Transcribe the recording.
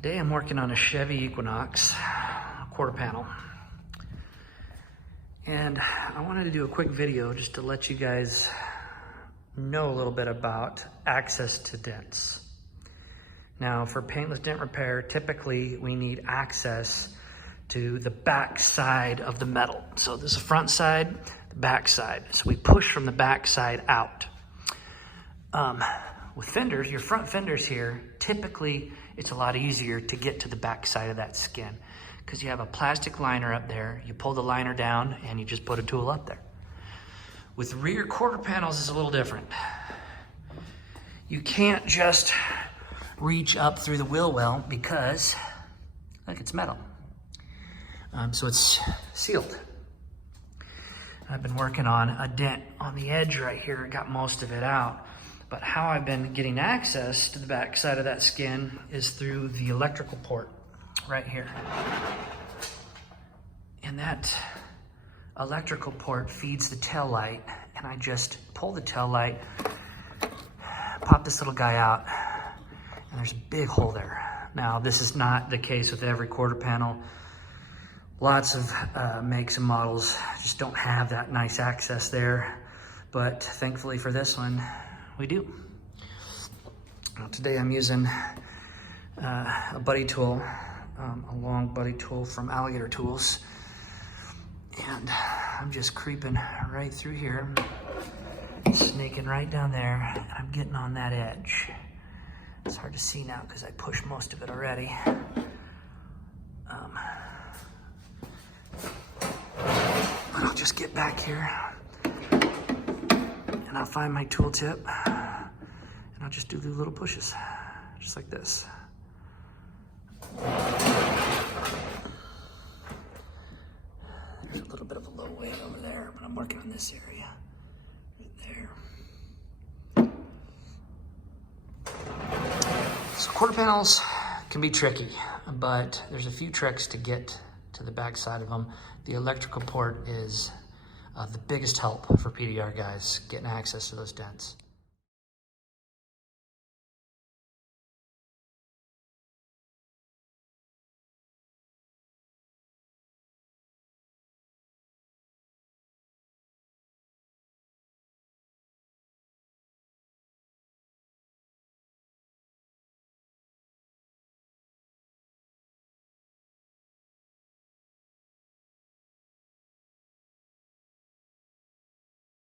Today I'm working on a Chevy Equinox quarter panel. And I wanted to do a quick video just to let you guys know a little bit about access to dents. Now for paintless dent repair, typically we need access to the back side of the metal. So this is the front side, the back side. So we push from the back side out. With fenders, your front fenders here, typically it's a lot easier to get to the back side of that skin because you have a plastic liner up there. You pull the liner down and you just put a tool up there. With rear quarter panels, it's a little different. You can't just reach up through the wheel well because, look, it's metal. So it's sealed. I've been working on a dent on the edge right here, got most of it out. But how I've been getting access to the back side of that skin is through the electrical port right here. And that electrical port feeds the tail light, and I just pull the tail light, pop this little guy out, and there's a big hole there. Now, this is not the case with every quarter panel. Lots of makes and models just don't have that nice access there. But thankfully for this one, we do. Today I'm using a buddy tool, a long buddy tool from Alligator Tools. And I'm just creeping right through here, snaking right down there, and I'm getting on that edge. It's hard to see now because I pushed most of it already. But I'll just get back here and I'll find my tool tip and I'll just do the little pushes, just like this. There's a little bit of a low weight over there, but I'm working on this area, right there. So quarter panels can be tricky, but there's a few tricks to get to the back side of them. The electrical port is the biggest help for PDR guys getting access to those dents.